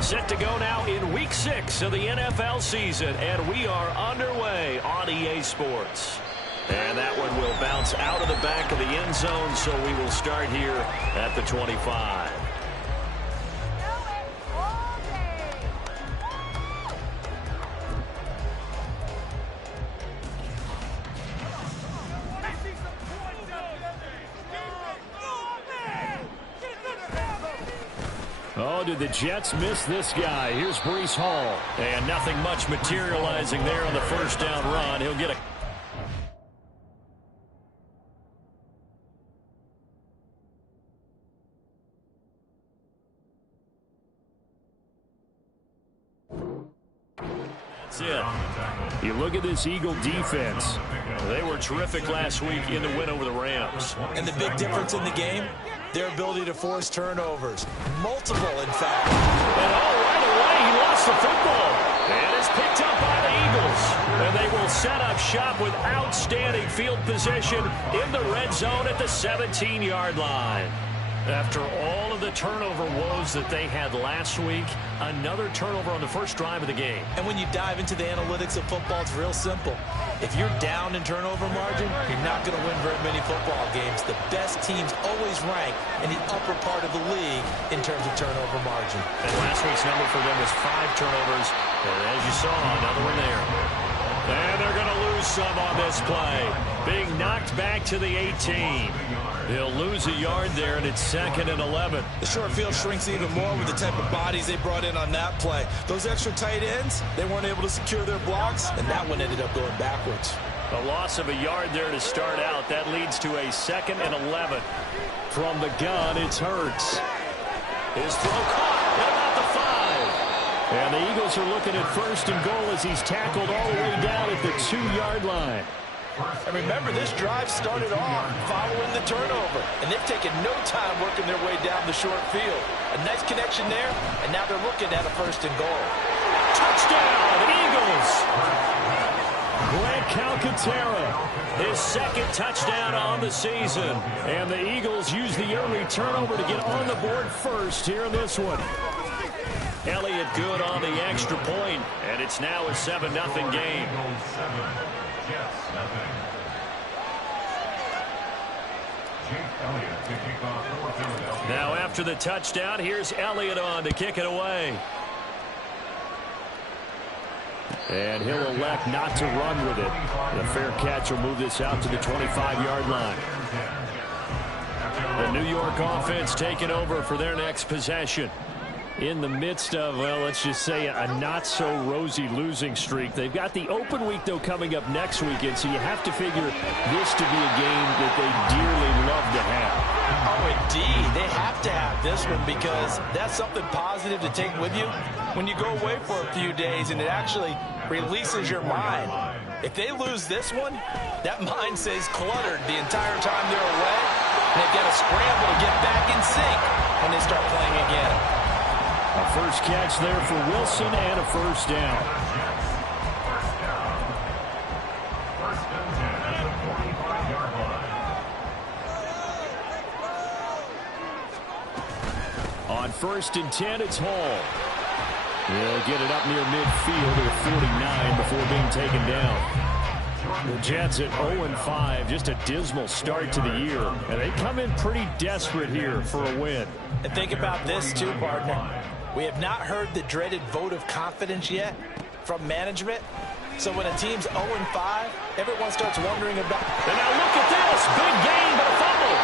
Set to go now in Week 6 of the NFL season, and we are underway on EA Sports. And that one will bounce out of the back of the end zone, so we will start here at the 25. Oh, did the Jets miss this guy? Here's Breece Hall. And nothing much materializing there on the first down run. He'll get a... That's it. You look at this Eagle defense. They were terrific last week in the win over the Rams. And the big difference in the game, their ability to force turnovers. Multiple, in fact. And right away, he lost the football. And it's picked up by the Eagles. And they will set up shop with outstanding field position in the red zone at the 17-yard line. After all of the turnover woes that they had last week, another turnover on the first drive of the game. And when you dive into the analytics of football, it's real simple. If you're down in turnover margin, you're not going to win very many football games. The best teams always rank in the upper part of the league in terms of turnover margin. And last week's number for them was 5 turnovers. And as you saw, another one there. And they're going to lose some on this play. Being knocked back to the 18. He'll lose a yard there, and it's 2nd and 11. The short field shrinks even more with the type of bodies they brought in on that play. Those extra tight ends, they weren't able to secure their blocks, and that one ended up going backwards. A loss of a yard there to start out. That leads to a 2nd and 11. From the gun, it's Hurts. His throw caught at about the 5. And the Eagles are looking at 1st and goal as he's tackled all the way down at the 2-yard line. And remember, this drive started off following the turnover, and they've taken no time working their way down the short field. A nice connection there, and now they're looking at a 1st and goal. Touchdown, Eagles! Grant Calcaterra, his 2nd touchdown on the season. And the Eagles use the early turnover to get on the board first here in this one. Elliott good on the extra point, and it's now a 7-0 game. Now after the touchdown, here's Elliott on to kick it away. And he'll elect not to run with it. The fair catch will move this out to the 25-yard line. The New York offense taking over for their next possession. In the midst of, well, let's just say a not-so-rosy losing streak. They've got the open week, though, coming up next weekend, so you have to figure this to be a game that they dearly love to have. Oh, indeed. They have to have this one because that's something positive to take with you when you go away for a few days, and it actually releases your mind. If they lose this one, that mind stays cluttered the entire time they're away, and they've got to scramble to get back in sync when they start playing again. A first catch there for Wilson and a 1st down. On 1st and 10, it's Hall. He'll get it up near midfield at 49 before being taken down. The Jets at 0-5, just a dismal start to the year. And they come in pretty desperate here for a win. And think about this, too, partner. We have not heard the dreaded vote of confidence yet from management. So when a team's 0-5, everyone starts wondering about... And now look at this. Big gain, but a fumble.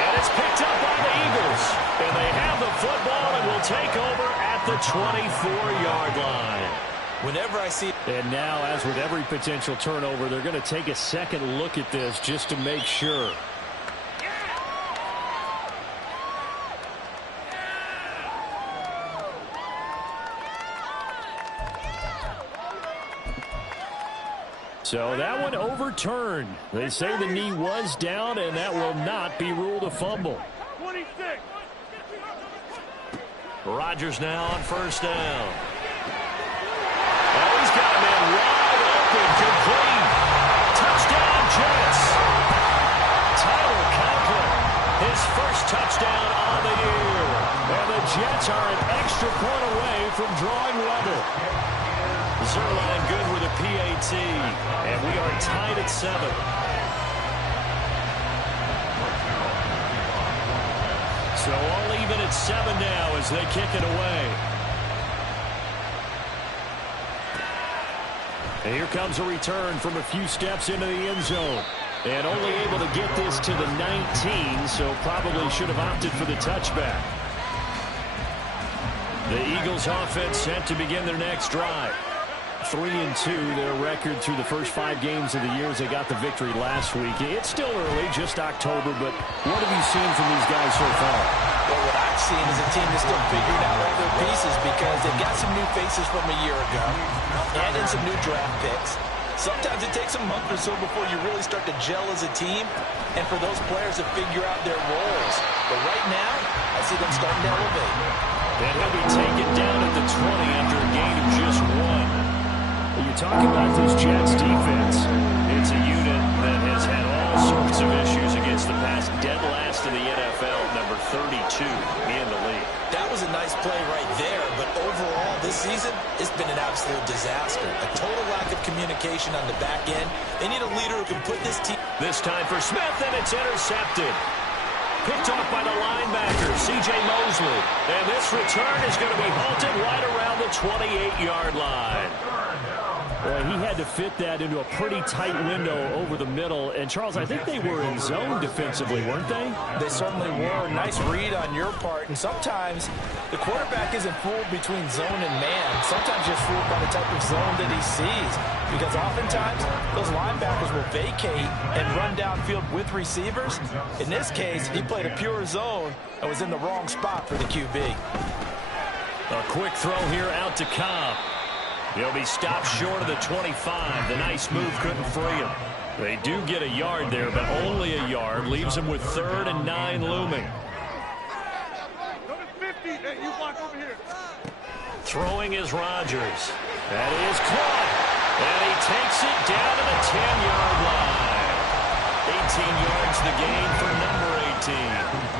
And it's picked up by the Eagles. And they have the football and will take over at the 24-yard line. Whenever I see... And now, as with every potential turnover, they're going to take a second look at this just to make sure. So that one overturned. They say the knee was down, and that will not be ruled a fumble. 26. Rodgers now on 1st down. Oh, he's got a man wide open, complete. Touchdown, Jets. Tyler Conklin, his 1st touchdown on the year. And the Jets are an extra point away from drawing level. Zerline good with a PAT, and we are tied at 7. So all even at 7 now as they kick it away. And here comes a return from a few steps into the end zone. And only able to get this to the 19, so probably should have opted for the touchback. The Eagles offense set to begin their next drive. 3-2, their record through the first 5 games of the year as they got the victory last week. It's still early, just October, but what have you seen from these guys so far? Well, what I've seen is a team that's still figuring out all their pieces because they've got some new faces from a year ago and in some new draft picks. Sometimes it takes a month or so before you really start to gel as a team and for those players to figure out their roles. But right now, I see them starting to elevate. And he'll be taken down at the 20 after a gain of just 1. When you talk about this Jets defense, it's a unit that has had all sorts of issues against the pass. Dead last in the NFL, number 32 in the league. That was a nice play right there, but overall this season, it's been an absolute disaster. A total lack of communication on the back end. They need a leader who can put this team... This time for Smith, and it's intercepted. Picked off by the linebacker, C.J. Mosley. And this return is going to be halted right around the 28-yard line. Well, he had to fit that into a pretty tight window over the middle. And, Charles, I think they were in zone defensively, weren't they? They certainly were. Nice read on your part. And sometimes the quarterback isn't fooled between zone and man. Sometimes you're fooled by the type of zone that he sees. Because oftentimes, those linebackers will vacate and run downfield with receivers. In this case, he played a pure zone and was in the wrong spot for the QB. A quick throw here out to Cobb. He'll be stopped short of the 25. The nice move couldn't free him. They do get a yard there, but only a yard. Leaves him with 3rd and 9 looming. Throwing is Rodgers. That is caught. And he takes it down to the 10-yard line. 18 yards the gain for number 18.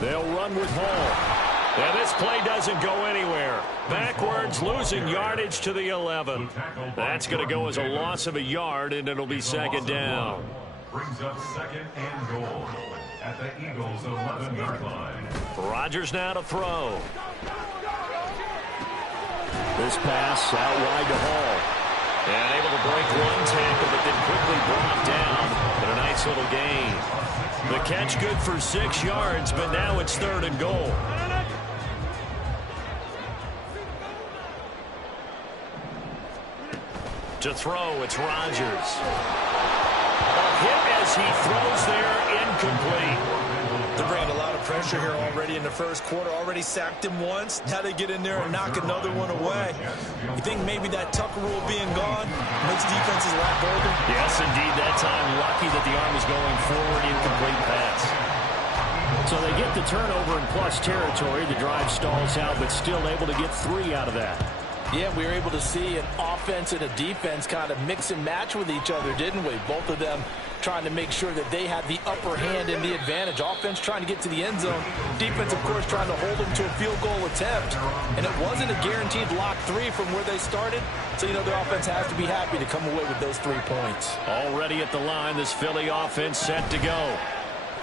They'll run with Hall. And this play doesn't go anywhere. Backwards, losing yardage to the 11. That's going to go as a loss of a yard, and it'll be 2nd down. Brings up 2nd and goal at the Eagles' 11-yard line. Rodgers now to throw. This pass out wide to Hall. And able to break one tackle, but then quickly brought down. But a nice little gain. The catch good for 6 yards, but now it's 3rd and goal. To throw, it's Rodgers. A hit as he throws there, incomplete. They're bringing a lot of pressure here already in the first quarter. Already sacked him once. Now they get in there and knock another one away. You think maybe that Tucker rule being gone makes defenses lap over? Yes, indeed. That time, lucky that the arm was going forward, incomplete pass. So they get the turnover in plus territory. The drive stalls out, but still able to get 3 out of that. Yeah, we were able to see an offense and a defense kind of mix and match with each other, didn't we? Both of them trying to make sure that they had the upper hand and the advantage. Offense trying to get to the end zone. Defense, of course, trying to hold them to a field goal attempt. And it wasn't a guaranteed lock 3 from where they started. So, you know, their offense has to be happy to come away with those 3 points. Already at the line, this Philly offense set to go.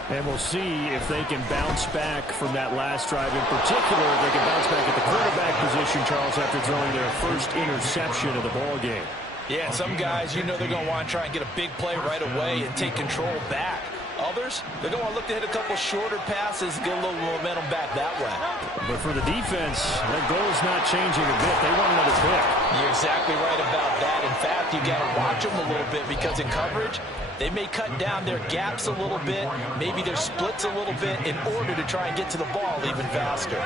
And we'll see if they can bounce back from that last drive. In particular, if they can bounce back at the quarterback position, Charles, after throwing their first interception of the ball game. Yeah, and some guys, you know they're going to want to try and get a big play right away and take control back. Others, they're going to look to hit a couple shorter passes, get a little momentum back that way. But for the defense, that goal's not changing a bit. They want another pick. You're exactly right about that. In fact, you got to watch them a little bit because in coverage, they may cut down their gaps a little bit, maybe their splits a little bit in order to try and get to the ball even faster.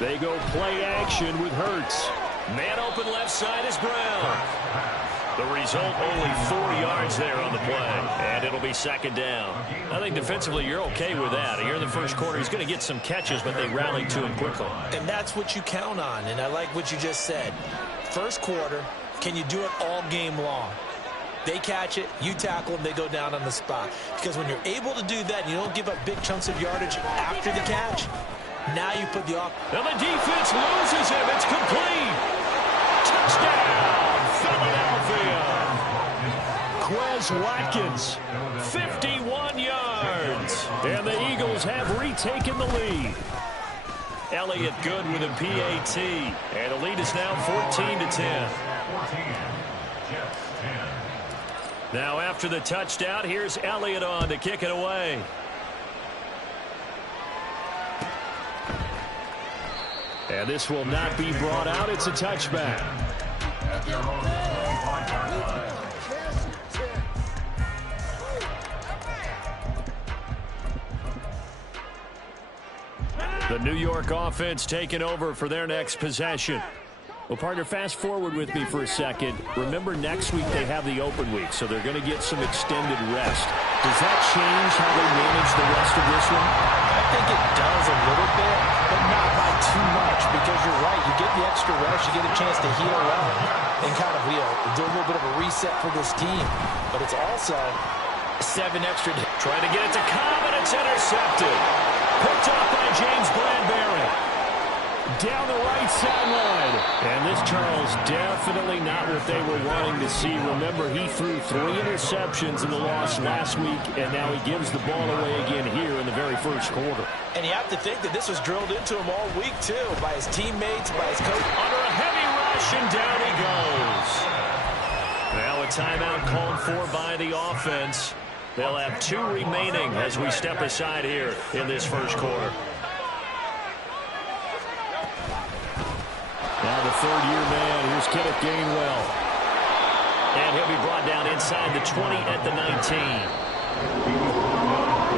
They go play action with Hurts. Man open left side is Brown. The result, only 4 yards there on the play, and it'll be 2nd down. I think defensively you're okay with that. Here in the first quarter, he's going to get some catches, but they rallied to him quickly. And that's what you count on, and I like what you just said. First quarter, can you do it all game long? They catch it, you tackle them, they go down on the spot. Because when you're able to do that, and you don't give up big chunks of yardage after the catch, now you put the off. And the defense loses him. It's complete. Touchdown, Philadelphia. Quez Watkins, 51 yards. And the Eagles have retaken the lead. Elliott good with a PAT. And the lead is now 14-10. Now after the touchdown, here's Elliott on to kick it away. And this will not be brought out. It's a touchback. The New York offense taking over for their next possession. Well, partner, fast forward with me for a second. Remember, next week they have the open week, so they're going to get some extended rest. Does that change how they manage the rest of this one? I think it does a little bit, but not by too much, because you're right. You get the extra rest, you get a chance to heal up and kind of do a little bit of a reset for this team. But it's also 7 extra. Trying to get it to Cobb, and it's intercepted. Picked off by James Bradbury. Down the right sideline. And this, Charles, definitely not what they were wanting to see. Remember, he threw 3 interceptions in the loss last week, and now he gives the ball away again here in the very first quarter. And you have to think that this was drilled into him all week, too, by his teammates, by his coach. Under a heavy rush, and down he goes. Now a timeout called for by the offense. They'll have 2 remaining as we step aside here in this first quarter. Now the third-year man, here's Kenneth Gainwell. And he'll be brought down inside the 20 at the 19.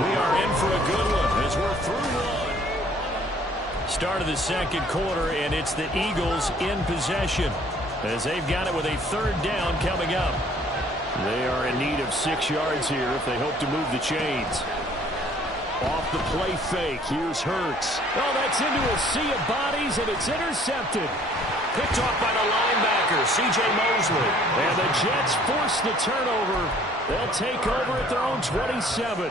We are in for a good one as we're through one. Start of the second quarter, and it's the Eagles in possession as they've got it with a third down coming up. They are in need of 6 yards here if they hope to move the chains. Off the play fake, here's Hurts. Oh, that's into a sea of bodies, and it's intercepted. Picked off by the linebacker, C.J. Mosley. And the Jets force the turnover. They'll take over at their own 27.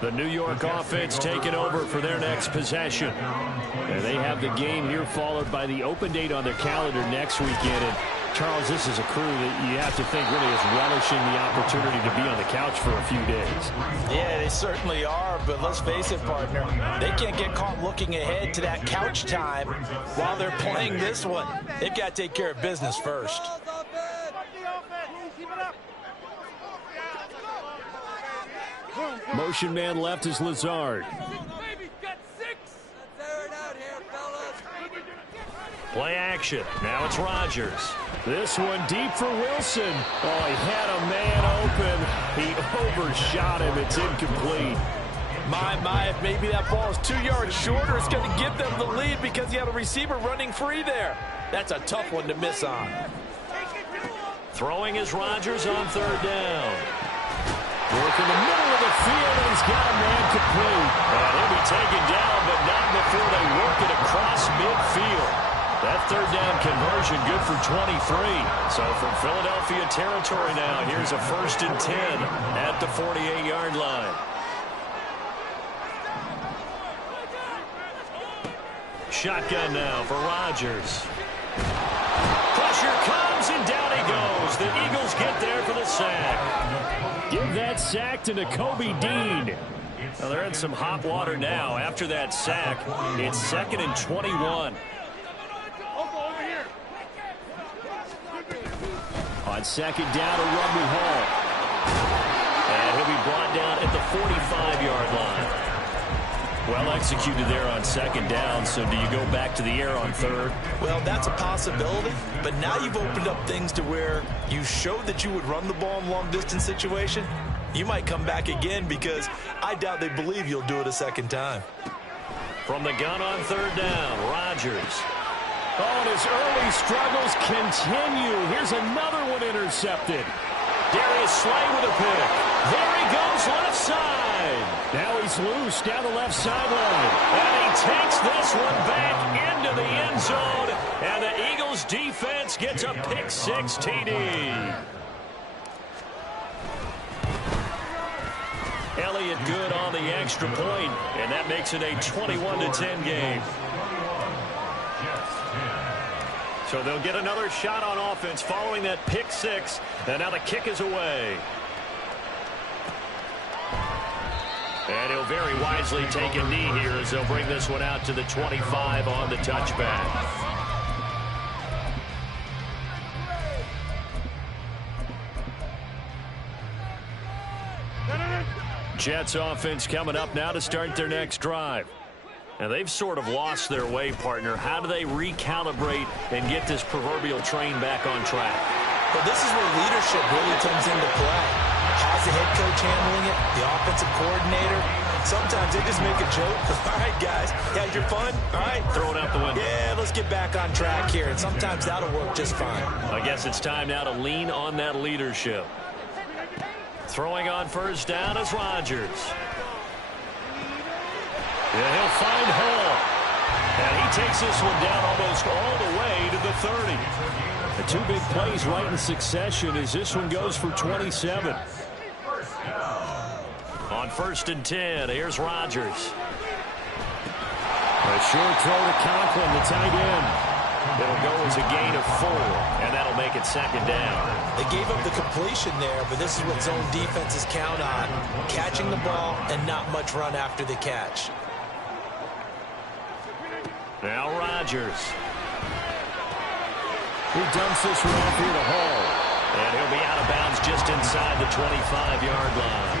The New York offense taking over for their next possession. And they have the game here followed by the open date on their calendar next weekend. And Charles, this is a crew that you have to think really is relishing the opportunity to be on the couch for a few days. Yeah, they certainly are, but let's face it, partner. They can't get caught looking ahead to that couch time while they're playing this one. They've got to take care of business first. Motion man left is Lazard. Play action. Now it's Rodgers. This one deep for Wilson. Oh, he had a man open. He overshot him. It's incomplete. My, if maybe that ball is 2 yards shorter, it's going to give them the lead because he had a receiver running free there. That's a tough one to miss on. Throwing is Rodgers on third down. Work in the middle of the field, and he's got a man complete. And he'll be taken down, but not before they work it across midfield. That third down conversion good for 23. So from Philadelphia territory now, here's a 1st and 10 at the 48-yard line. Shotgun now for Rodgers. Pressure comes, and down he goes. The Eagles get there for the sack. Give that sack to Nakobe Dean. Well, they're in some hot water now. After that sack, it's 2nd and 21. On second down, a run with Hall. And he'll be brought down at the 45-yard line. Well executed there on second down, so do you go back to the air on third? Well, that's a possibility, but now you've opened up things to where you showed that you would run the ball in long-distance situation. You might come back again because I doubt they believe you'll do it a second time. From the gun on third down, Rodgers. Oh, and his early struggles continue. Here's another one intercepted. Darius Slay with a pick. There he goes left side. Now he's loose down the left sideline. And he takes this one back into the end zone. And the Eagles defense gets a pick six TD. Elliott good on the extra point, and that makes it a 21-10 game. So they'll get another shot on offense following that pick six, and now the kick is away. And he'll very wisely take a knee here as they'll bring this one out to the 25 on the touchback. Jets offense coming up now to start their next drive. And they've sort of lost their way, partner. How do they recalibrate and get this proverbial train back on track? Well, this is where leadership really comes into play. How's the head coach handling it? The offensive coordinator? Sometimes they just make a joke. All right, guys, you had your fun? All right. Throw it out the window. Yeah, let's get back on track here. And sometimes that'll work just fine. I guess it's time now to lean on that leadership. Throwing on first down is Rodgers. Yeah, he'll find Hall. And he takes this one down almost all the way to the 30. The two big plays right in succession as this one goes for 27. On first and 10, here's Rodgers. A short throw to Conklin, the tight end. It'll go as a gain of 4, and that'll make it second down. They gave up the completion there, but this is what zone defenses count on. Catching the ball and not much run after the catch. Now Rodgers. He dumps this one off here to Hall. And he'll be out of bounds just inside the 25-yard line.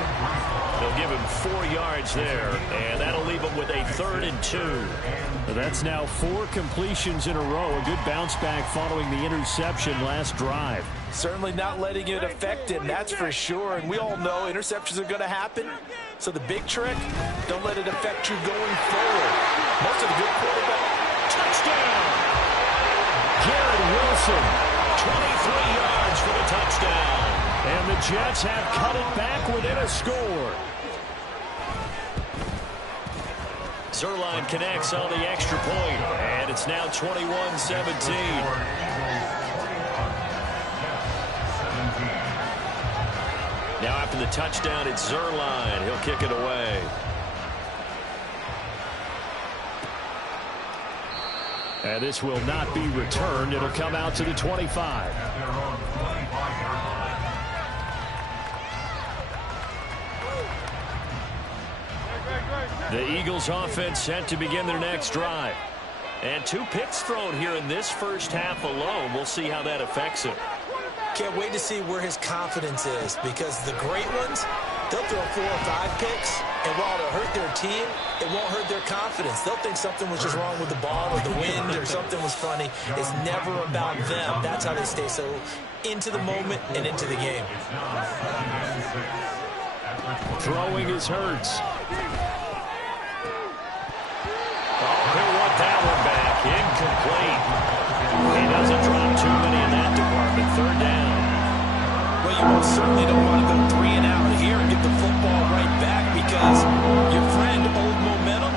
They'll give him 4 yards there, and that'll leave him with a 3rd and 2. That's now 4 completions in a row. A good bounce back following the interception last drive. Certainly not letting it affect him, that's for sure. And we all know interceptions are going to happen. So the big trick, don't let it affect you going forward. Most of the good quarterback. Touchdown! Garrett Wilson, 23 yards for the touchdown. And the Jets have cut it back within a score. Zerline connects on the extra point, and it's now 21-17. Now after the touchdown, it's Zerline. He'll kick it away. And this will not be returned. It'll come out to the 25. The Eagles offense set to begin their next drive. And 2 picks thrown here in this first half alone. We'll see how that affects him. Can't wait to see where his confidence is, because the great ones, they'll throw 4 or 5 picks, and while it'll hurt their team, it won't hurt their confidence. They'll think something was just wrong with the ball or the wind or something was funny. It's never about them. That's how they stay so into the moment and into the game. Throwing is Hurts. He'll want that one back. Incomplete. He doesn't drop too many in that department. 3rd down. Well, you most certainly don't want to go 3 and out here and get the football right back, because your friend, Old Momentum,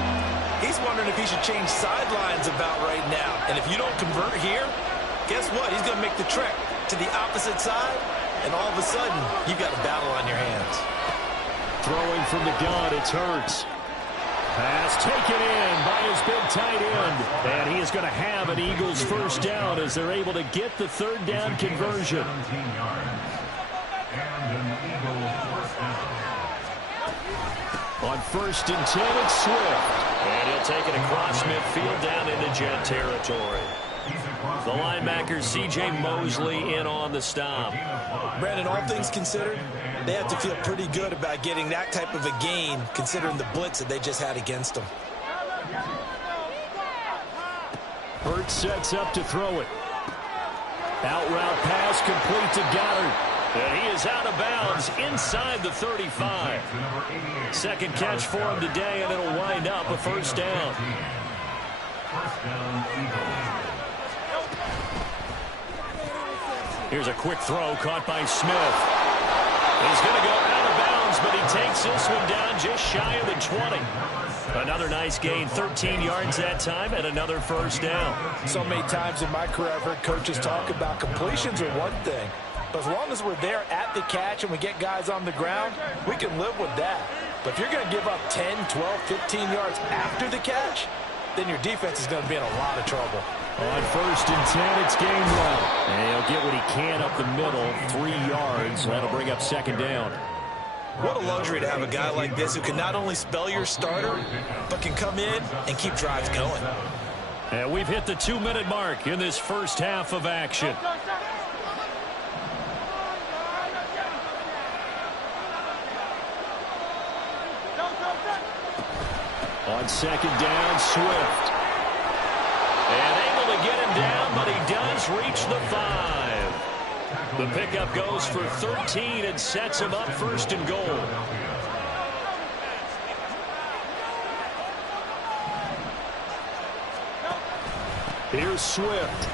he's wondering if he should change sidelines about right now. And if you don't convert here, guess what? He's going to make the trek to the opposite side, and all of a sudden, you've got a battle on your hands. Throwing from the gun, it's Hurts. Pass taken in by his big tight end. And he is going to have an Eagles first down as they're able to get the 3rd down conversion. On first and 10, it's Swift. And he'll take it across midfield down into Jet territory. The linebacker, C.J. Mosley, in on the stop. Brandon, all things considered, they have to feel pretty good about getting that type of a gain, considering the blitz that they just had against them. Hurts sets up to throw it. Out route pass complete to Goddard. And he is out of bounds inside the 35. 2nd catch for him today, and it'll wind up a first down. Here's a quick throw caught by Smith. takes this one down just shy of the 20. Another nice gain, 13 yards that time, and another first down. So many times in my career I've heard coaches talk about completions are one thing, but as long as we're there at the catch and we get guys on the ground, we can live with that. But if you're going to give up 10, 12, 15 yards after the catch, then your defense is going to be in a lot of trouble. On 1st and 10, it's game one. And he'll get what he can up the middle, 3 yards. That'll bring up 2nd down. What a luxury to have a guy like this who can not only spell your starter, but can come in and keep drives going. And we've hit the 2-minute mark in this first half of action. On 2nd down, Swift. And able to get him down, but he does reach the 5. The pickup goes for 13 and sets him up 1st and goal. Here's Swift.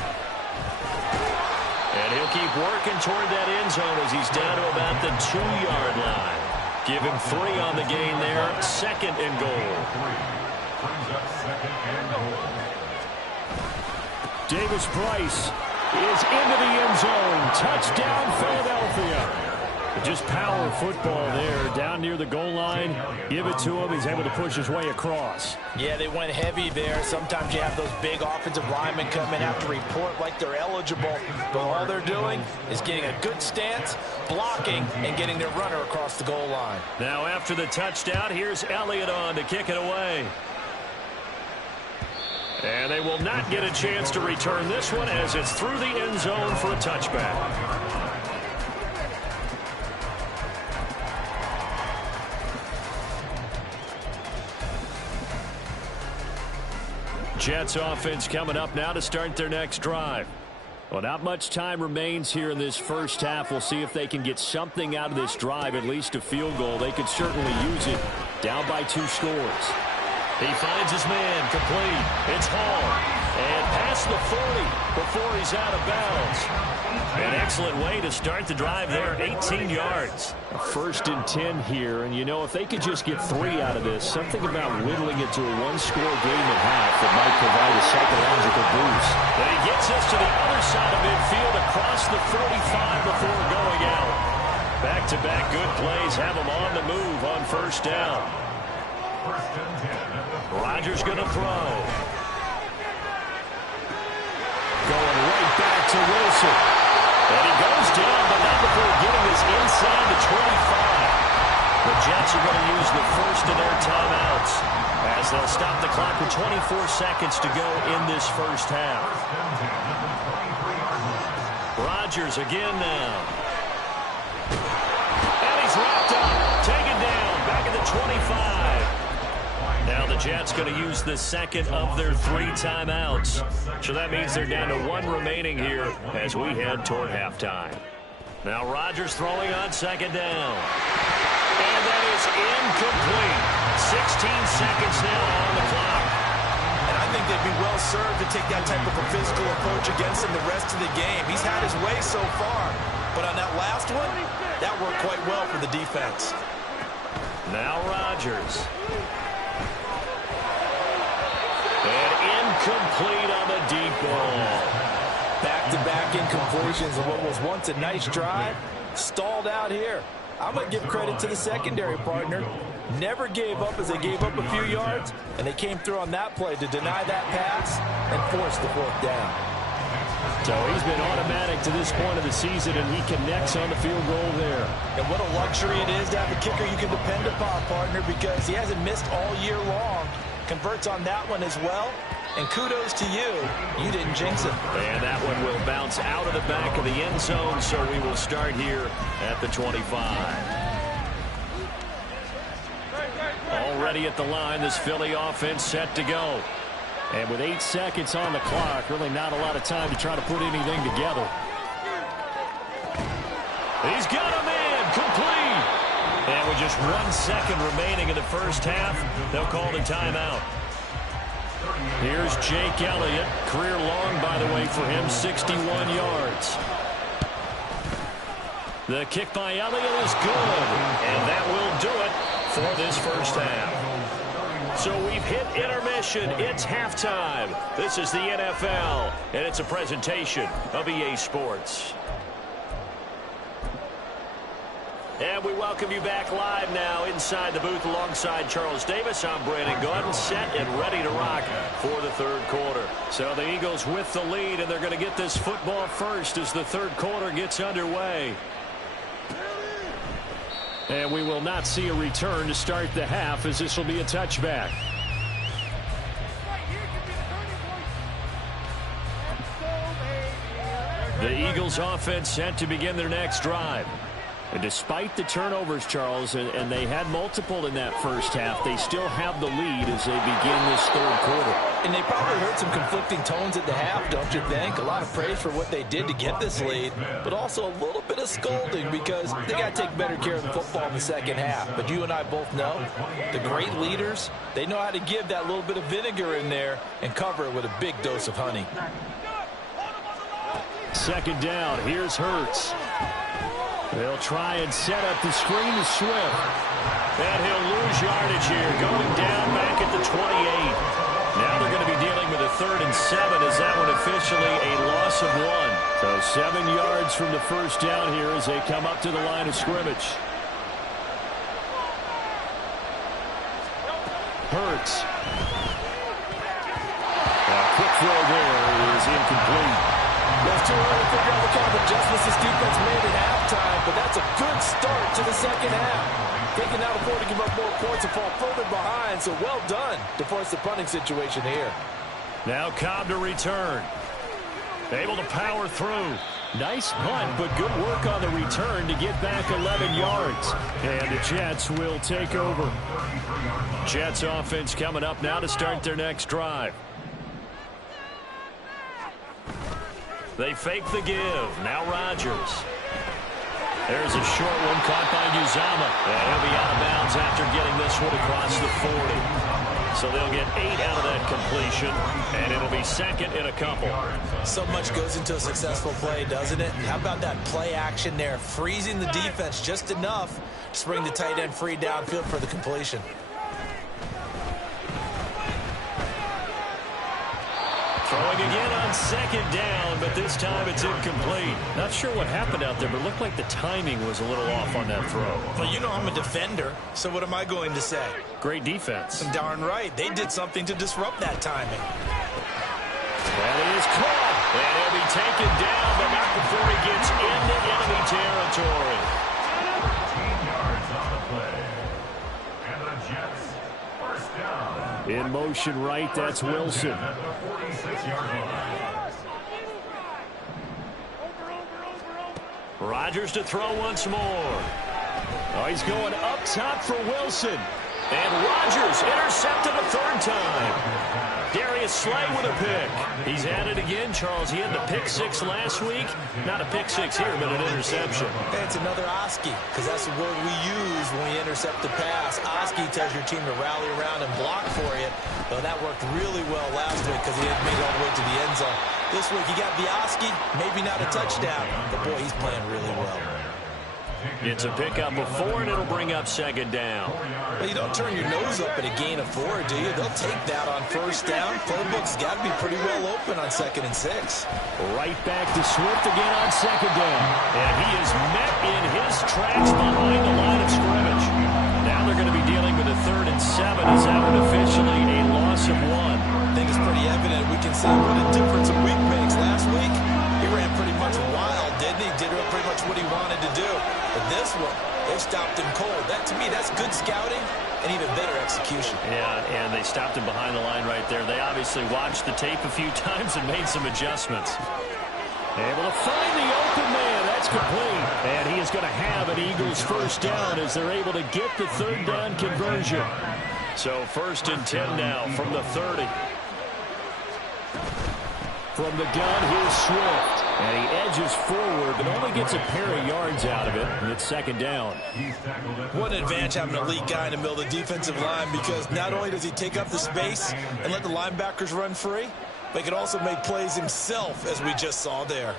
And he'll keep working toward that end zone as he's down to about the 2-yard line. Give him 3 on the gain there. 2nd and goal. Davis Price is into the end zone. Touchdown, Philadelphia. Just power football there down near the goal line. Give it to him. He's able to push his way across. Yeah, they went heavy there. Sometimes you have those big offensive linemen come in after report like they're eligible. But all they're doing is getting a good stance, blocking, and getting their runner across the goal line. Now after the touchdown, here's Elliott on to kick it away. And they will not get a chance to return this one as it's through the end zone for a touchback. Jets offense coming up now to start their next drive. Well, not much time remains here in this first half. We'll see if they can get something out of this drive, at least a field goal. They could certainly use it. Down by 2 scores. He finds his man, complete. It's Hall. And past the 40 before he's out of bounds. An excellent way to start the drive there, 18 yards. 1st and 10 here, and you know, if they could just get 3 out of this, something about whittling it to a 1-score game at half that might provide a psychological boost. But he gets us to the other side of midfield across the 45 before going out. Back-to-back good plays have him on the move on 1st down. Rodgers going to throw. Going right back to Wilson. And he goes down, but not before getting this inside the 25. The Jets are going to use the first of their timeouts as they'll stop the clock with 24 seconds to go in this first half. Rodgers again now. And he's wrapped up. Taken down. Back at the 25. Now the Jets going to use the second of their 3 timeouts. So that means they're down to 1 remaining here as we head toward halftime. Now Rodgers throwing on 2nd down. And that is incomplete. 16 seconds now on the clock. And I think they'd be well served to take that type of a physical approach against him the rest of the game. He's had his way so far. But on that last one, that worked quite well for the defense. Now Rodgers. And incomplete on the deep ball. Back-to-back incompletions of what was once a nice drive. Stalled out here. I'm going to give credit to the secondary partner. Never gave up as they gave up a few yards, and they came through on that play to deny that pass and force the 4th down. So he's been automatic to this point of the season, and he connects on the field goal there. And what a luxury it is to have a kicker you can depend upon, partner, because he hasn't missed all year long. Converts on that one as well. And kudos to you. You didn't jinx it. And that one will bounce out of the back of the end zone, so we will start here at the 25. Already at the line, this Philly offense set to go. And with 8 seconds on the clock, really not a lot of time to try to put anything together. He's got him in, complete. And with just 1 second remaining in the first half, they'll call the timeout. Here's Jake Elliott. Career long, by the way, for him, 61 yards. The kick by Elliott is good. And that will do it for this first half. So we've hit intermission. It's halftime. This is the NFL, and it's a presentation of EA Sports. And we welcome you back live now inside the booth alongside Charles Davis. I'm Brandon Gaudin, set and ready to rock for the third quarter. So the Eagles with the lead, and they're going to get this football first as the third quarter gets underway. And we will not see a return to start the half, as this will be a touchback. The Eagles offense set to begin their next drive. And despite the turnovers, Charles, and they had multiple in that first half, they still have the lead as they begin this third quarter. And they probably heard some conflicting tones at the half, don't you think? A lot of praise for what they did to get this lead, but also a little bit of scolding because they got to take better care of the football in the second half. But you and I both know the great leaders, they know how to give that little bit of vinegar in there and cover it with a big dose of honey. Second down, here's Hurts. They'll try and set up the screen to Swift. And he'll lose yardage here, going down back at the 28. Now they're going to be dealing with a 3rd and 7 as that one officially a loss of 1. So 7 yards from the first down here as they come up to the line of scrimmage. Hurts. A quick throw there is incomplete. It's too early to figure out what kind of adjustments this defense made at halftime, but that's a good start to the second half. They cannot afford to give up more points and fall further behind, so well done to force the punting situation here. Now Cobb to return. Able to power through. Nice punt, but good work on the return to get back 11 yards. And the Jets will take over. Jets offense coming up now to start their next drive. They fake the give. Now Rodgers. There's a short one caught by Uzama. And he'll be out of bounds after getting this one across the 40. So they'll get 8 out of that completion, and it'll be second and a couple. So much goes into a successful play, doesn't it? How about that play action there, freezing the defense just enough to bring the tight end free downfield for the completion. Throwing again on second down, but this time it's incomplete. Not sure what happened out there, but it looked like the timing was a little off on that throw. Well, you know I'm a defender, so what am I going to say? Great defense. Darn right. They did something to disrupt that timing. That is caught. And he'll be taken down, but not before he gets into enemy territory. 15 yards on the play. And the Jets, first down. In motion right, that's Wilson. At the 46-yard line. Rodgers to throw once more. Oh, he's going up top for Wilson. And Rodgers intercepted a 3rd time. Darius Slay with a pick. He's at it again, Charles. He had the pick 6 last week. Not a pick 6 here, but an interception. Hey, it's another Oski, because that's the word we use when we intercept the pass. Oski tells your team to rally around and block for you. Well, that worked really well last week because he had made it all the way to the end zone. This week he got the Oski, maybe not a touchdown, but boy, he's playing really well. It's a pickup of 4, and it'll bring up second down. Well, you don't turn your nose up at a gain of 4, do you? They'll take that on first down. Playbook's got to be pretty well open on 2nd and 6. Right back to Swift again on second down. And he is met in his tracks behind the line of scrimmage. Now they're going to be dealing with a 3rd and 7 as that one officially a loss of 1. I think it's pretty evident. We can see what a difference a week makes. Last week, he ran pretty much wild, didn't he? Did pretty much what he wanted to do. But this one, they stopped him cold. That, to me, that's good scouting and even better execution. Yeah, and they stopped him behind the line right there. They obviously watched the tape a few times and made some adjustments. Able to find the open man. That's complete. And he is going to have an Eagles first down as they're able to get the 3rd down conversion. So 1st and 10 now from the 30. From the gun, here's Swift. And he edges forward, but only gets a pair of yards out of it. And it's second down. What an advantage having an elite guy in the middle of the defensive line, because not only does he take up the space and let the linebackers run free, but he can also make plays himself, as we just saw there.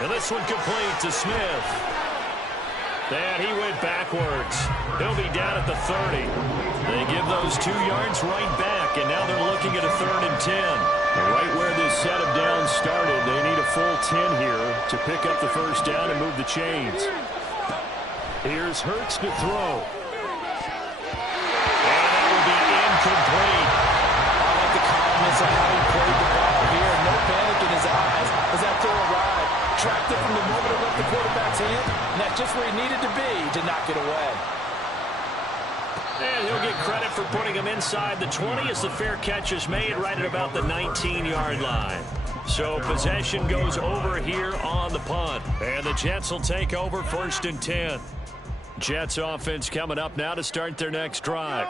And this one complete to Smith. And he went backwards. He'll be down at the 30. They give those 2 yards right back, and now they're looking at a 3rd and 10. Right where this set of downs started, they need a full 10 here to pick up the first down and move the chains. Here's Hurts to throw. And that will be incomplete. I like the confidence on how he played the ball here. No panic in his eyes as that throw arrived. Tracked it from the moment it left the quarterback's hand, and that's just where he needed to be to knock it away. And he'll get credit for putting him inside the 20 as the fair catch is made right at about the 19-yard line. So possession goes over here on the punt. And the Jets will take over 1st and 10. Jets offense coming up now to start their next drive.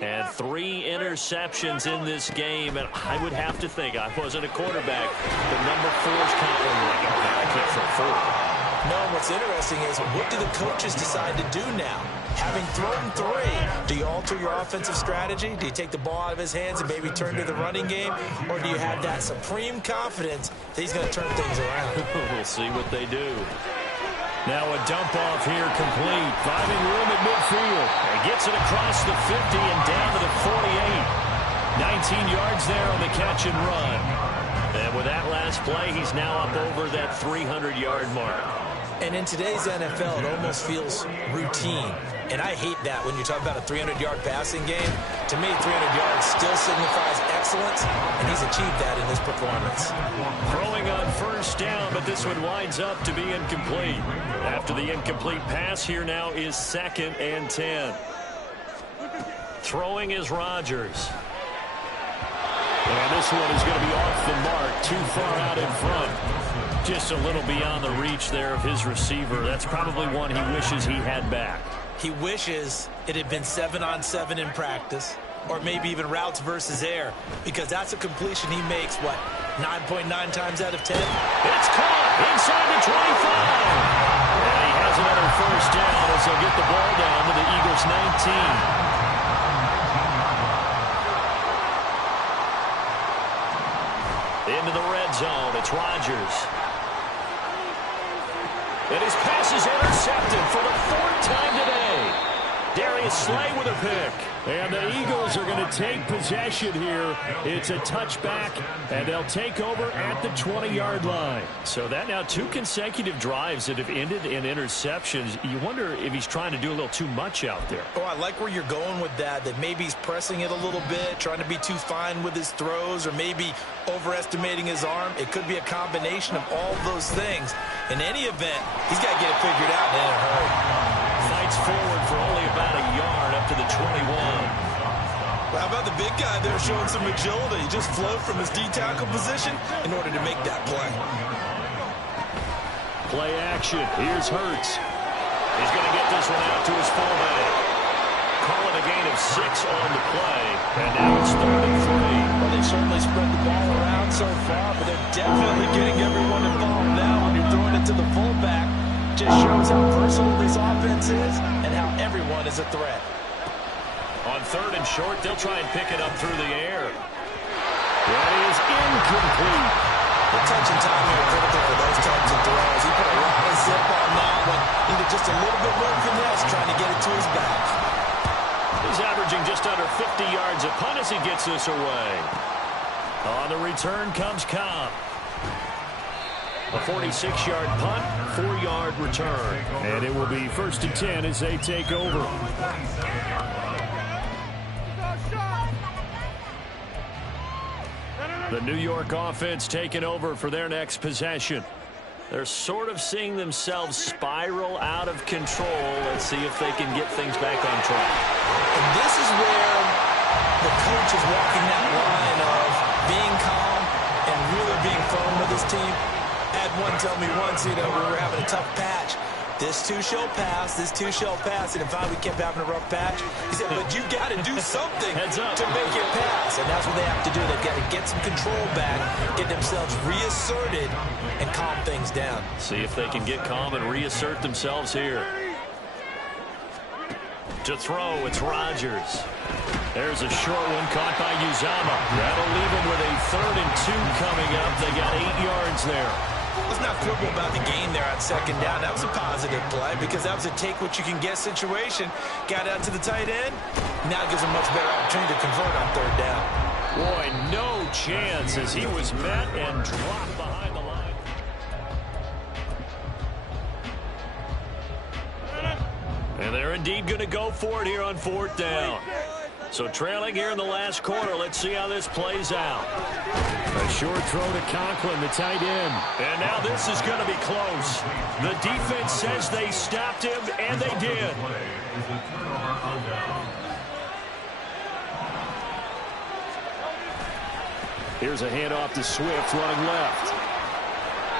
And 3 interceptions in this game, and I would have to think, I wasn't a quarterback, but number 4's counting like, oh man, I can't throw 4. No, what's interesting is, what do the coaches decide to do now? Having thrown 3, do you alter your offensive strategy? Do you take the ball out of his hands and maybe turn to the running game? Or do you have that supreme confidence that he's going to turn things around? We'll see what they do. Now a dump off here complete. Finding room at midfield. And gets it across the 50 and down to the 48. 19 yards there on the catch and run. And with that last play, he's now up over that 300-yard mark. And in today's NFL, it almost feels routine. And I hate that when you talk about a 300-yard passing game. To me, 300 yards still signifies excellence, and he's achieved that in his performance. Throwing on first down, but this one winds up to be incomplete. After the incomplete pass, here now is 2nd and 10. Throwing is Rodgers. And this one is going to be off the mark, too far out in front. Just a little beyond the reach there of his receiver. That's probably one he wishes he had back. He wishes it had been 7-on-7 in practice, or maybe even routes versus air, because that's a completion he makes, what, 9.9 times out of 10? It's caught inside the 25. And he has another first down as they'll get the ball down to the Eagles' 19. Into the red zone, it's Rodgers. And his pass is intercepted for the 4th time today. Darius Slay with a pick. And the Eagles are going to take possession here. It's a touchback, and they'll take over at the 20-yard line. So that now 2 consecutive drives that have ended in interceptions. You wonder if he's trying to do a little too much out there. Oh, I like where you're going with that maybe he's pressing it a little bit, trying to be too fine with his throws, or maybe overestimating his arm. It could be a combination of all those things. In any event, he's got to get it figured out in a hurry. Fights forward for only about a yard up to the 21. Well, how about the big guy there showing some agility? He just flowed from his D-tackle position in order to make that play. Play action. Here's Hurts. He's going to get this one out to his fullback. Calling a gain of 6 on the play. And now it's 3rd and 3. Well, they've certainly spread the ball around so far, but they're definitely getting everyone involved now when you're throwing it to the fullback. Just shows how versatile this offense is and how everyone is a threat. On 3rd and short, they'll try and pick it up through the air. That is incomplete. The touch and timing are critical for those types of throws. He put a lot of zip on that one. Needed just a little bit more finesse trying to get it to his back. He's averaging just under 50 yards a punt as he gets this away. On the return comes Cobb. A 46-yard punt, 4-yard return. And it will be 1st and 10 as they take over. The New York offense taking over for their next possession. They're sort of seeing themselves spiral out of control. Let's see if they can get things back on track. And this is where the coach is walking that line of being calm and really being firm with his team. I had one tell me once, we were having a tough patch. This too shall pass, this too shall pass. And if we kept having a rough patch, he said, but you got to do something to make it pass. And that's what they have to do. They've got to get some control back, get themselves reasserted, and calm things down. See if they can get calm and reassert themselves here. To throw, it's Rodgers. There's a short one caught by Uzama. That'll leave them with a 3rd and 2 coming up. They got 8 yards there. Let's not quibble about the gain there on second down. That was a positive play because that was a take-what-you-can-get situation. Got out to the tight end. Now gives him much better opportunity to convert on third down. Boy, no chance as he was met and dropped behind the line. And they're indeed going to go for it here on fourth down. So trailing here in the last quarter. Let's see how this plays out. A short throw to Conklin, the tight end. And now this is going to be close. The defense says they stopped him, and they did. Here's a handoff to Swift running left.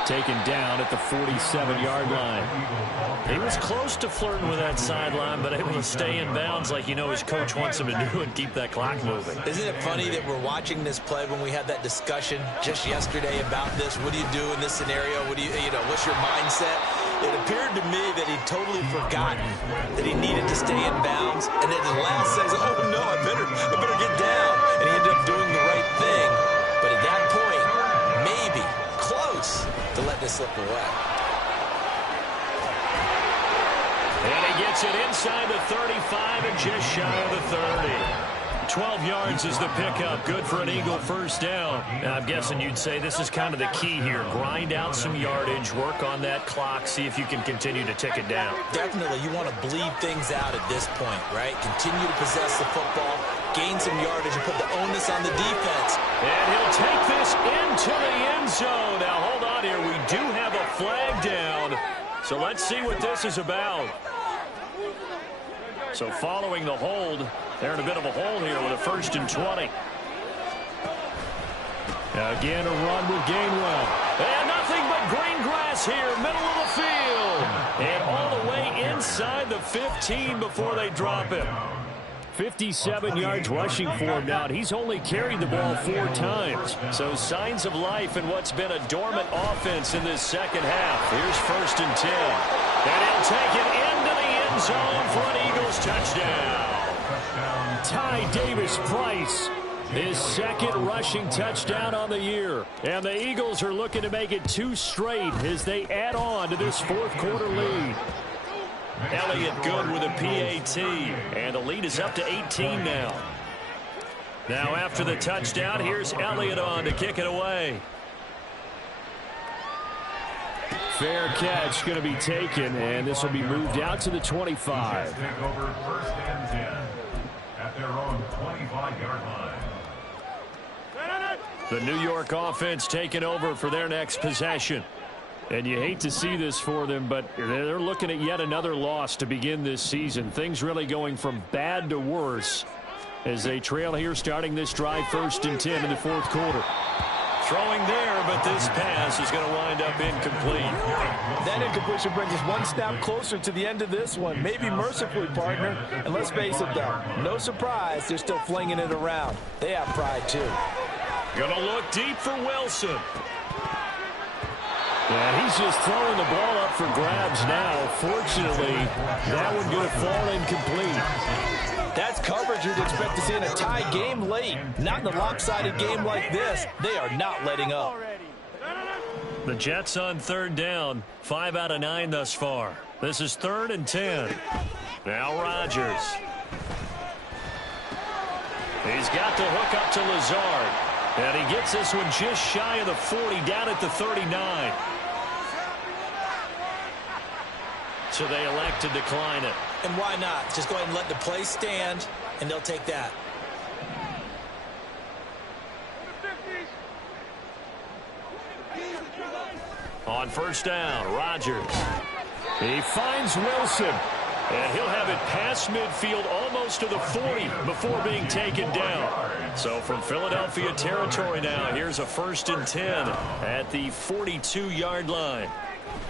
Taken down at the 47-yard line. He was close to flirting with that sideline, but able to stay in bounds like you know his coach wants him to do and keep that clock moving. Isn't it funny that we're watching this play when we had that discussion just yesterday about this? What do you do in this scenario? What do you know, what's your mindset? It appeared to me that he'd totally forgotten that he needed to stay in bounds, and at his last says, oh no, I better get down. And he ended up doing the right thing. But at that point, maybe close to let this slip away. And he gets it inside the 35 and just shy of the 30. 12 yards is the pickup. Good for an Eagle first down. Now, I'm guessing you'd say this is kind of the key here. Grind out some yardage, work on that clock, see if you can continue to tick it down. Definitely. You want to bleed things out at this point, right? Continue to possess the football, gain some yardage, and put the onus on the defense. And he'll take this into the end zone. Now, hold on here. We do have a flag down. So let's see what this is about. So following the hold, they're in a bit of a hole here with a 1st and 20. Again, a run with Gainwell. And nothing but green grass here, middle of the field. And all the way inside the 15 before they drop him. 57 yards rushing for him now. He's only carried the ball 4 times. So signs of life in what's been a dormant offense in this second half. Here's 1st and 10. And he'll take it into the end zone for an Eagles touchdown. Ty Davis-Price, his 2nd rushing touchdown on the year. And the Eagles are looking to make it 2 straight as they add on to this 4th quarter lead. Elliott good with a PAT, and the lead is up to 18 now. Now after the touchdown, here's Elliott on to kick it away. Fair catch going to be taken, and this will be moved out to the 25. Take over 1st and 10 at their own 25-yard line. The New York offense taking over for their next possession. And you hate to see this for them, but they're looking at yet another loss to begin this season. Things really going from bad to worse as they trail here starting this drive 1st and 10 in the 4th quarter. Throwing there, but this pass is going to wind up incomplete. That incompletion brings us 1 snap closer to the end of this one. Maybe mercifully, partner. And let's face it, though, no surprise, they're still flinging it around. They have pride, too. Going to look deep for Wilson. And he's just throwing the ball up for grabs now. Fortunately, that one going to fall incomplete. That's coverage you'd expect to see in a tie game late. Not in a lopsided game like this. They are not letting up. The Jets on 3rd down. 5 out of 9 thus far. This is 3rd and 10. Now Rodgers. He's got the hook up to Lazard. And he gets this one just shy of the 40, down at the 39. So they elect to decline it. And why not? Just go ahead and let the play stand, and they'll take that. On 1st down, Rodgers. He finds Wilson. And he'll have it past midfield almost to the 40 before being taken down. So from Philadelphia territory now, here's a 1st and 10 at the 42-yard line.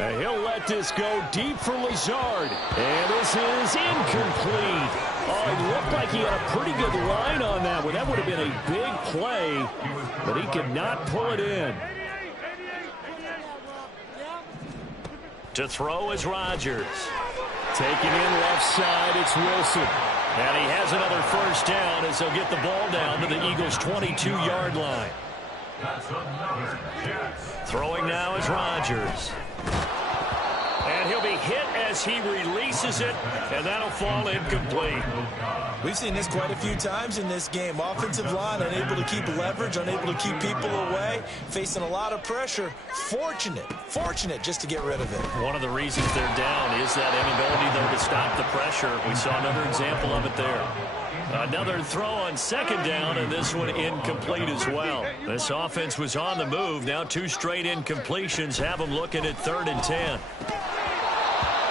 And he'll let this go deep for Lazard. And this is incomplete. Oh, it looked like he had a pretty good line on that one. That would have been a big play, but he could not pull it in. To throw is Rodgers. Taking in left side, it's Wilson. And he has another 1st down as they'll get the ball down to the Eagles' 22-yard line. That's another Jets. Throwing now is Rodgers. And he'll be hit as he releases it, and that'll fall incomplete. We've seen this quite a few times in this game. Offensive line unable to keep leverage, unable to keep people away, facing a lot of pressure. Fortunate just to get rid of it. One of the reasons they're down is that inability, though, to stop the pressure. We saw another example of it there. Another throw on second down, and this one incomplete as well. This offense was on the move. Now 2 straight incompletions have them looking at 3rd and 10.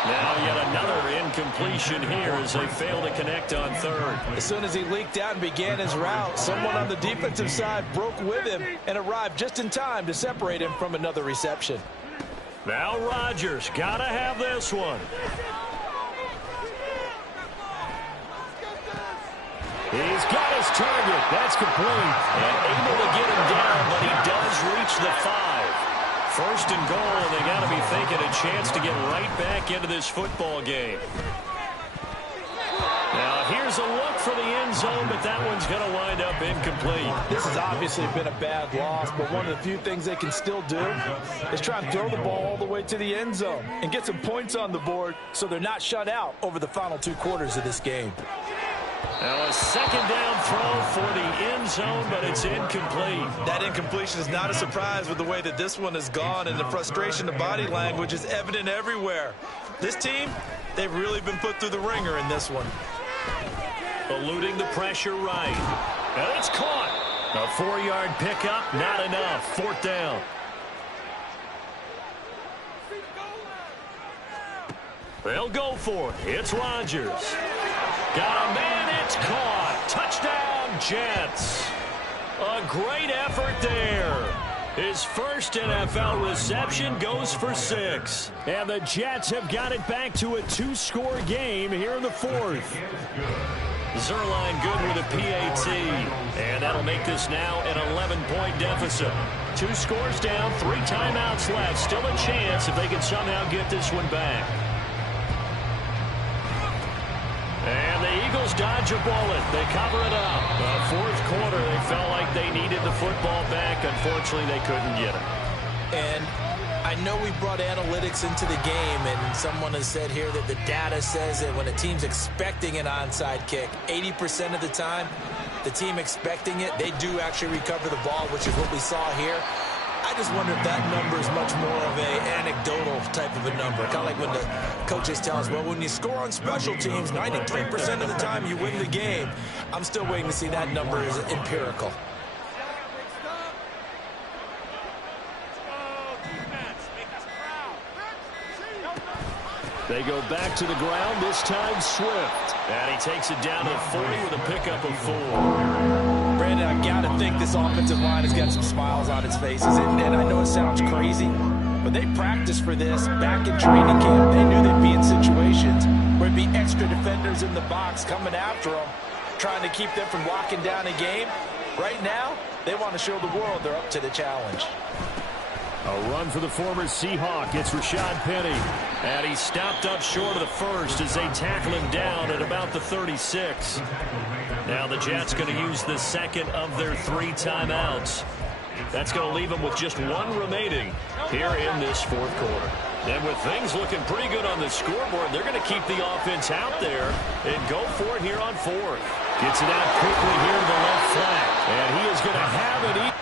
Now yet another incompletion here as they fail to connect on 3rd. As soon as he leaked out and began his route, someone on the defensive side broke with him and arrived just in time to separate him from another reception. Now Rodgers, gotta have this one. He's got his target. That's complete. And able to get him down, but he does reach the 5. 1st and goal, and they got to be thinking a chance to get right back into this football game. Now, here's a look for the end zone, but that one's going to wind up incomplete. This has obviously been a bad loss, but one of the few things they can still do is try and throw the ball all the way to the end zone and get some points on the board so they're not shut out over the final 2 quarters of this game. Now a second down throw for the end zone, but it's incomplete. That incompletion is not a surprise with the way that this one has gone, and the frustration, the body language is evident everywhere. This team, they've really been put through the ringer in this one. Eluding the pressure right. And it's caught. A 4-yard pickup, not enough. 4th down. They'll go for it. It's Rodgers. Got a man, it's caught. Touchdown, Jets. A great effort there. His first NFL reception goes for 6. And the Jets have got it back to a 2-score game here in the 4th. Zerline good with a PAT. And that'll make this now an 11-point deficit. 2 scores down, 3 timeouts left. Still a chance if they can somehow get this one back. And the Eagles dodge a bullet. They cover it up. The 4th quarter, they felt like they needed the football back. Unfortunately, they couldn't get it. And I know we brought analytics into the game, and someone has said here that the data says that when a team's expecting an onside kick, 80% of the time, the team expecting it, they do actually recover the ball, which is what we saw here. I just wonder if that number is much more of a anecdotal type of a number. Kind of like when the coaches tell us, well, when you score on special teams, 93% of the time you win the game. I'm still waiting to see that number is empirical. They go back to the ground, this time Swift. And he takes it down to 40 with a pickup of 4. Brandon, I got to think this offensive line has got some smiles on its faces. And I know it sounds crazy, but they practiced for this back in training camp. They knew they'd be in situations where it'd be extra defenders in the box coming after them, trying to keep them from locking down a game. Right now, they want to show the world they're up to the challenge. A run for the former Seahawk. It's Rashad Penny. And he's stopped up short of the first as they tackle him down at about the 36. Now the Jets going to use the second of their 3 timeouts. That's going to leave them with just 1 remaining here in this 4th quarter. And with things looking pretty good on the scoreboard, they're going to keep the offense out there and go for it here on 4th. Gets it out quickly here to the left flank. And he is going to have it.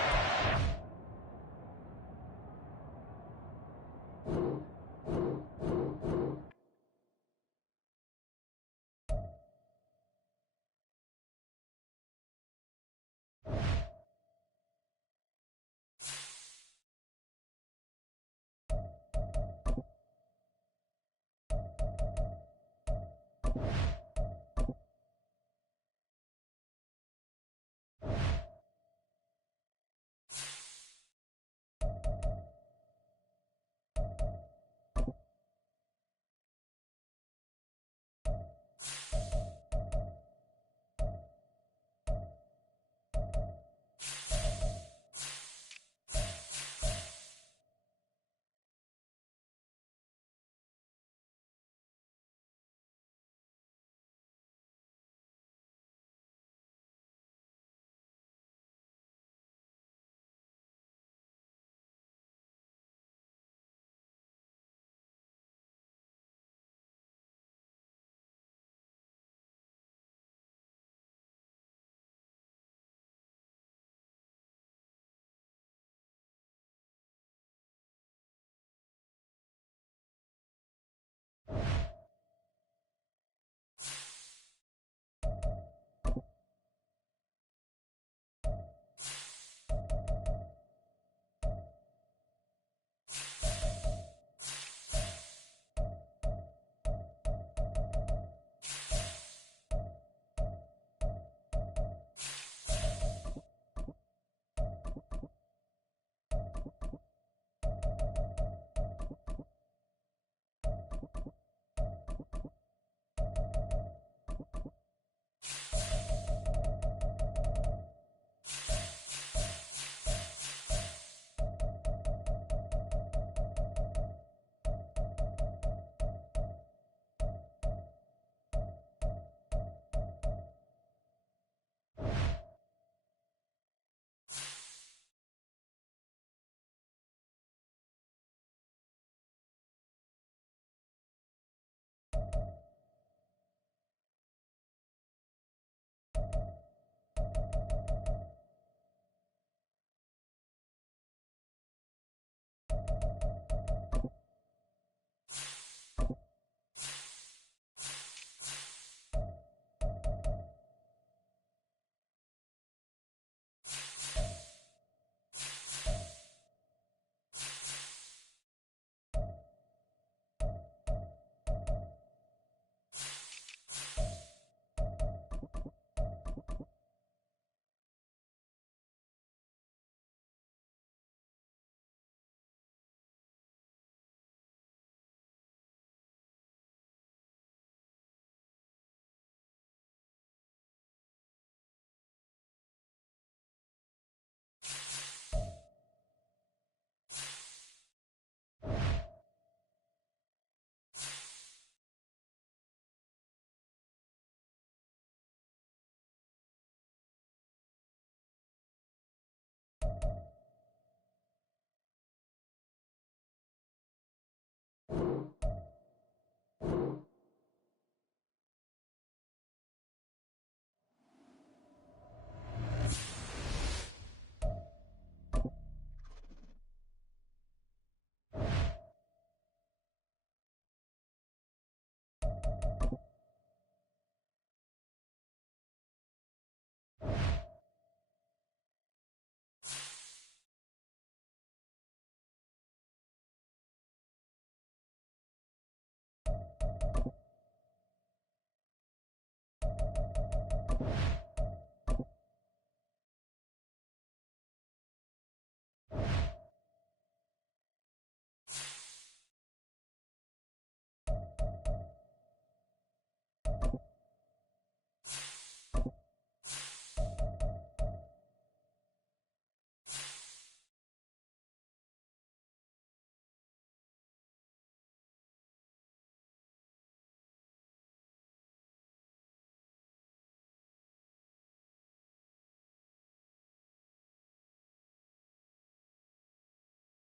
down.